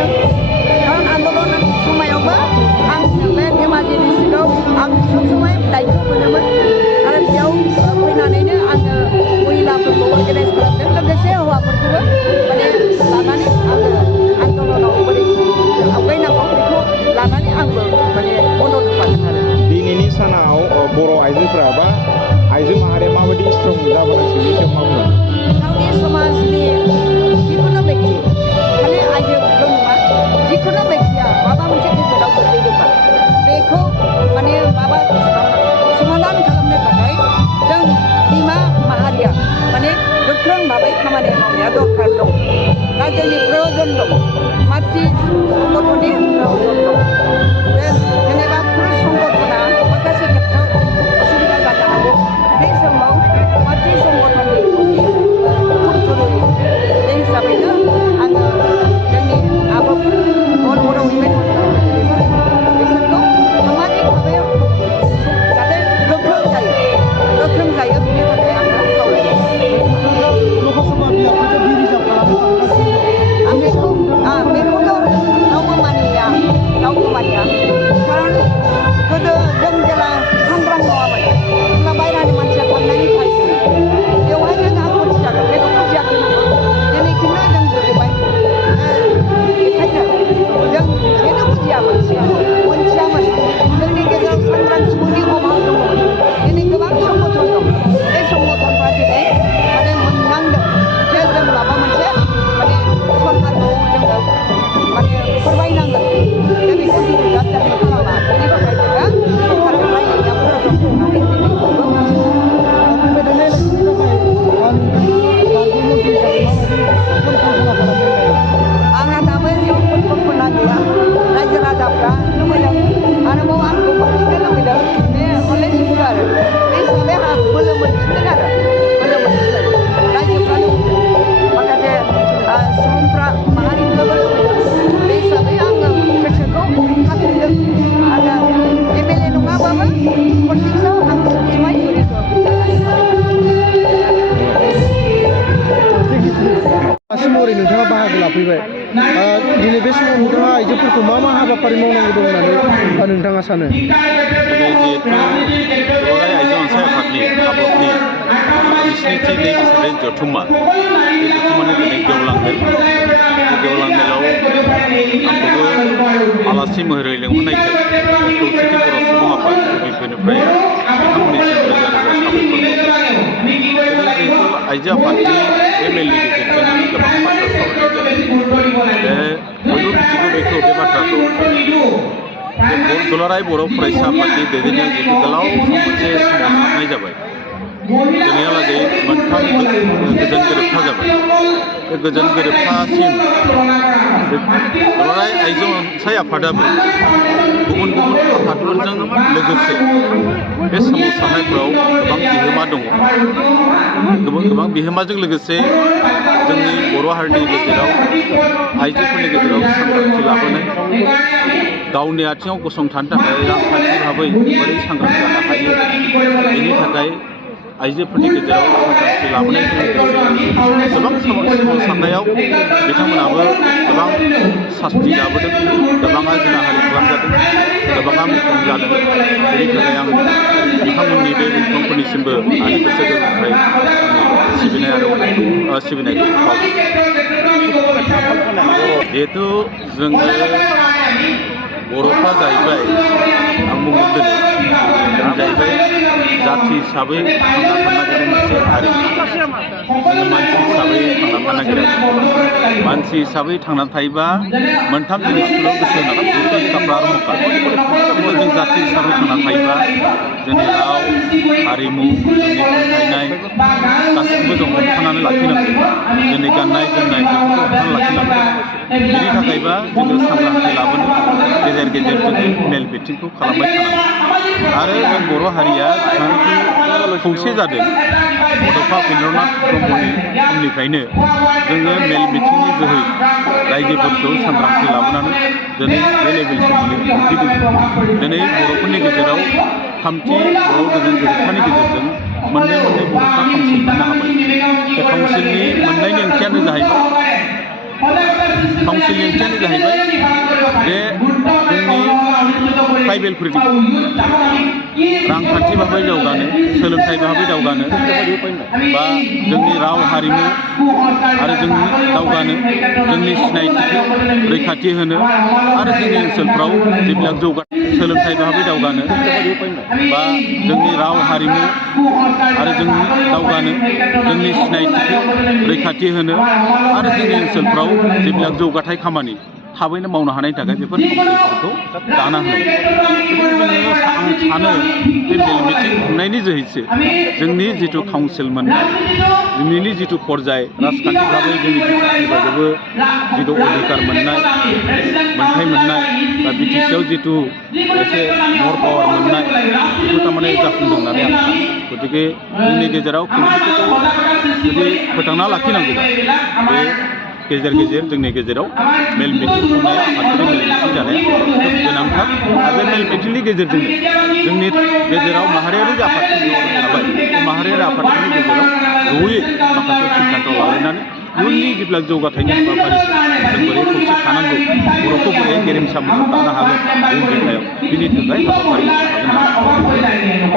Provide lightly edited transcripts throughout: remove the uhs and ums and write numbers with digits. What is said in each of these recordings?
मोनदों खारन आन्दलन समायावबो आं बे धेमाजि डिस्ट्रिक्टआव आं सब समाय दायित्व मोनोमोन आरो बेयाव फैनानैनो आङो महिलाफोरखौ अर्गानाइज खालामदों लोगोसे हौवाफोरखौबो माने लानानै आङो आन्दलनाव बोरै आवगायनांगौ बेखौ लानानै आंबो माने मदद होफादों आरो दिनैनि सानाव बर' आइजोफोरा बा आइजो माहारिया माबायदि स्ट्रं जाबोनांसिगौ बेनि सायाव मा बुंगोन? गावनि समाजनि जिखुनु बेक्ति खालि आइजोल' नङा जिखुनु बेक्तिया माबा मोनसे खैफोदाव गोग्लैदोंबा बेखौ माने माबा समाधान खालामनो थाखाय जों बिमा माहारिया माने गोख्रों भाबै खामानि मावनाया दरखार दं दा जोंनि प्रयोजन दं मातृ संगठननि प्रयोजन दं बे जेनेबा पुरुष संगठना माखासे खेत्रआव असुबिदा जानो हागौ बे समाव मातृ संगठननि खुंसुरुयो बे हिसाबैनो आङो जोंनि आब'फोर बर' उइमेनफोरखौ बिसोरखौ सामाजिक भाबै जाहाथे गोख्रों जायो बिनि थाखाय आङो खावलायो बेखौथ' रावबो मानिया खारन गोदो जों जेला सांग्रां नङामोन अब्ला बायह्रानि मानसिया थांनायनि थायोमोन बेवहायनो जोंहा खथि जागोन बेखौ बुजियाखै नंगौ दिनै खिन्थु जों बुजिबाय बेखायनो जों जेनो बुजियामोन सिगाङाव मोनथियामोन जोंनि गेजेराव सांग्रां सुबुंनि अभाब दङमोन दिनै गोबां संगठन दं बे संगठनफ्रा दिनै माने मोननांदों जे जों माबा मोनसे माने सरकारखौ जोङो माने फोरमायनांगोन जे बेखौ दिनै जाथाय खालामा बेनि थाखाय जोङो सरकारजों रायज्लायनाया प्रयजन होननानै दिनै बयबो आंहा दाबो जेबो परिकल्पना गैया रायजो राजाफ्रा लुबैदों आरोबाव आंखौ मोनफिननो लुबैदों बे हले सिंह आरो बे हिसाबै आंहा बोलो मोनफिनदों रायजोफ्रा लुबैदों माखासे सुबुंफ्रा माहारिफ्राबो लुबैदों बे हिसाबै आङो गोसोखौ खाथुमदों आरो एमएलए नङाबाबो पलिटिक्सआव आं सबसमाय जड़ित महरै नोंथाङा बाहागो लाफैबाय दिनै बे समाव नोंथाङा आइजोफोरखौ मा हाबाफारि मावनांगौ दं होननानै नोंथाङा सानो? जिहेतु दुलाराय आइजो अनसाय आफादनि आब'नि 27 बोसोरनि जथुम्मा बे जथुम्मानि दिनै गेवलां मेल गेवलां मेलाव आंखौबो आलासि महरै लेंहरनायखाय खौसेथि बर' सुबुं आफाद बेफोरनिफ्राय बिथांमोननिसिम रोजा रोजा साबायखर जिहेतु आइजो आफादनि बे मेलनि गेजेरजों गोबां बाथ्रा सावरायनाय जादों बयबो मिथिगौ बेखौ बे बाथ्राखौ दुलाराय बर' फरायसा आफादनि दैदेननायाव जिहेतु गोलाव सम मोनसे सोमावसारनाय जाबाय दिनैहालागै मोनथाम गोजोन गोरोबथा जाबाय बे गोजोन गोरोबथासिम दुलाराय आइजो अनसाय आफादाबो गुबुन गुबुन आफादफोरजों लोगोसे बे सोमावसारनायफोराव गोबां बिहोमा दङ गोबां बिहोमाजों लोगोसे जोंनि बर' हारिनि गेजेराव आइजोफोरनि गेजेराव सांग्रांथि लाबोनाय गावनि आथिङाव गसंथानो थाखाय रांखान्थि भाबै बोरै सांग्रां जानो हायो बेनि थाखाय आइजोफोरनि गेजेराव सांग्रांथि लाबोनायजों लोगोसे गोबां सोमावसारनायाव बिथांमोनाबो गोबां सास्ति जाबोदों गोबाङा जिनाहारि खालामजादों गोबाङा मुखुब जादों बेनि थाखाय आं बिथांमोननि बे मुंख्लंफोरनिसिमबो आंनि गोसो गोरबोनिफ्राय सिबिनाय आरो सिबिनायखौ जिहेतु जोङो बर'फ्रा जाहैबाय आं बुंगोन दिनै जों जाहैबाय जाथि हिसाबै थांना थानो नागिरनाय मोनसे हारि जोङो मानसि हिसाबै थांना थानो नागिरो मानसि हिसाबै थांनानै थायोबा मोनथाम जिनिसखौल' गोसो होनांगौ जिहेतु कापड़ा आरो मक्का खिन्थु जों जाथि हिसाबै थांनानै थायोबा जोंनि राव हारिमु जोंनि फोथायनाय गासिबो जों हमथानानै लाखिनांगौ जोंनि गाननाय जोमनाय बेफोरखौ हमथानानै लाखिनांगौ बेनि थाखायबा जोङो सांग्रांथि लाबोनो गेजेर गेजेर जोङो मेल मिटिंखौ खालामबाय थानांगौ आरो जों बर' हारिया जेसेबांखि खौसे जादों बड'फा उपेन्द्रनाथ ब्रह्मनि समनिफ्रायनो जोङो मेल मिटिंनि जोहै रायजोफोरखौ सांग्रांथि लाबोनानै दिनै बे लेभेलसिम मोनफैदों दिनै बर'फोरनि गेजेराव थामथि बर' गोजोन गोरोबथानि गेजेरजों मोननै बर'फ्रा काउन्सिल मोननो हाबाय बे काउन्सिलनि मोननायनि ओंथियानो जाहैबाय काउन्सिलनि ओंथियानो जाहैबाय बे जोंनि ट्राइबेलफोरनि रांखान्थि भाबै दावगानो सोलोंथाइ भाबै दावगानो बा जोंनि राव हारिमु आरो जोंनि दावगानो जोंनि सिनायथिखौ रैखाथि होनो आरो जोंनि ओनसोलफ्राव जेब्ला सोलोंथाइ भाबै दावगानो बा जोंनि राव हारिमु आरो जोंनि दावगानो जोंनि सिनायथिखौ रैखाथि होनो आरो जोंनि ओनसोलफ्राव जेब्ला जौगाथाय खामानि थाबैनो मावनो हानायनि थाखाय बेफोर काउन्सिलफोरखौ दाना होनाय आं सानो बे मेल मिटिं खुंनायनि जोहैसो जोंनि जिथु काउन्सिल मोननाय जोंनि जिथु पर्याय राजखान्थि भाबै जोंनि बिटिसिनिफ्रायबो जिथु अधिकार मोननाय मोनथाय मोननाय बा बिटिसिआव जिथु एसे मर पावार मोननाय बेखौ थारमाने जाफुंदों होननानै आं सानो गतिके जोंनि गेजेराव खौसेथिखौ जुदि फोथांना लाखिनांगौबा बे गेजेर गेजेर जोंनि गेजेराव मेल मिटिं खुंनाया आफादगिरि मेल मिटिं जानाया खोब गोनांथार आरो बे मेल मिटिंनि गेजेरजोंनो जोंनि गेजेराव माहारियारि आफादफोर थाबाय बे माहारियारि आफादफोरनि गेजेराव जयै माखासे सिद्धान्त लालायनानै इयुननि जेब्ला जौगाथायनि हाबाफारिखौ जों बोरै खौसे थानांगौ बर'खौ बोरै गेरेमसा महर दानो हागोन इयुन बिखायाव बिनि थाखाय हाबाफारि लानो हागोन।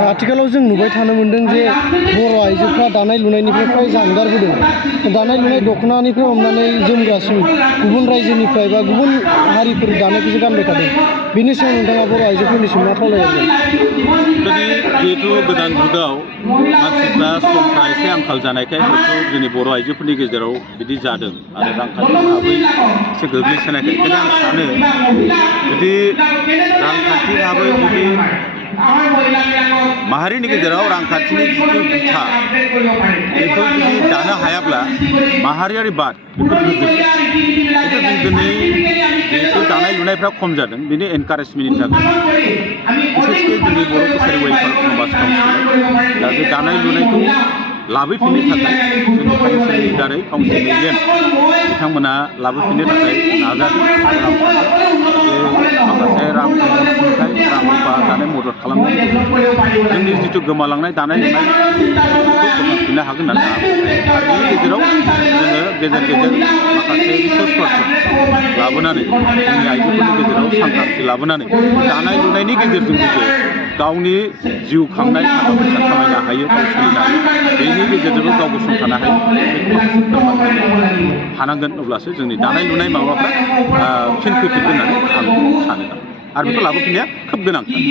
आथिखालाव जों नुबाय थानो मोन्दों जे बर' आइजोफ्रा दानाय लुनायनिफ्राय फ्राय जानगारबोदों। दानाय लुनाय दख'नानिफ्राय हमनानै जोमग्रासिम गुबुन रायजोनिफ्राय बा गुबुन हारिफोर दानायखौसो गानबाय थादों। बेनि सायाव नोंथाङा बर' आइजोफोरनिसिम मा खावलायगोन? जुदि जिहेतु गोदान जुगाव मानसिफ्रा समफ्रा एसे आंखाल जानायखाय हयथ' जोंनि बर' आइजोफोरनि गेजेराव बिदि जादों आरो रांखान्थि भाबै एसे गोग्लैसोनायखाय बेखायनो आं सानो जुदि रांखान्थि भाबै जुदि माहारिनि गेजेराव रांखान्थिनि जिथु बिथा बेखौ जुदि दानो हायाब्ला माहारियारि बाद बेफोर गोजोन खिन्थु जों दिनै जिहेतु दानाय लुनायफ्रा खम जादों बेनि एनकारेजमेन्टनि थाखाय बिसेसके जोंनि बर' कसारि वेलफेयार समाज काउन्सिल दा बे दानाय लुनायखौ लाबोफिननो थाखाय जोंनि काउन्सिलनि दारै काउन्सिल मेम्बार बिथांमोना लाबोफिननो थाखाय नाजादों आरो आं सानो जे माखासे रां अनसुंथाइ रां रुफा दानाय मदद खालामनायनि गेजेरजों जोंनि जिथु गोमालांनाय दानाय लुनाय बेखौ फोथांफिननो हागोन होननानै आं आरो बेनि गेजेराव जोङो गेजेर गेजेर माखासे रिसर्स पार्सन लाबोनानै जोंनि आइजोफोरनि गेजेराव सांग्रांथि लाबोनानै दानाय लुनायनि गेजेरजोंबो जे गावनि जिउ खांनाय थाखा फैसा खामायनो हायो गाव सोलिनो हायो बेनि गेजेरजोंबो गाव गसंथानो हायो बेखौ माखासे फोरमान हानांगोन अब्लासो जोंनि दानाय लुनाय माबाफ्रा फिन फैफिनगोन होननानै आं सानो आरो बेखौ लाबोफिननाया खोब गोनांथार।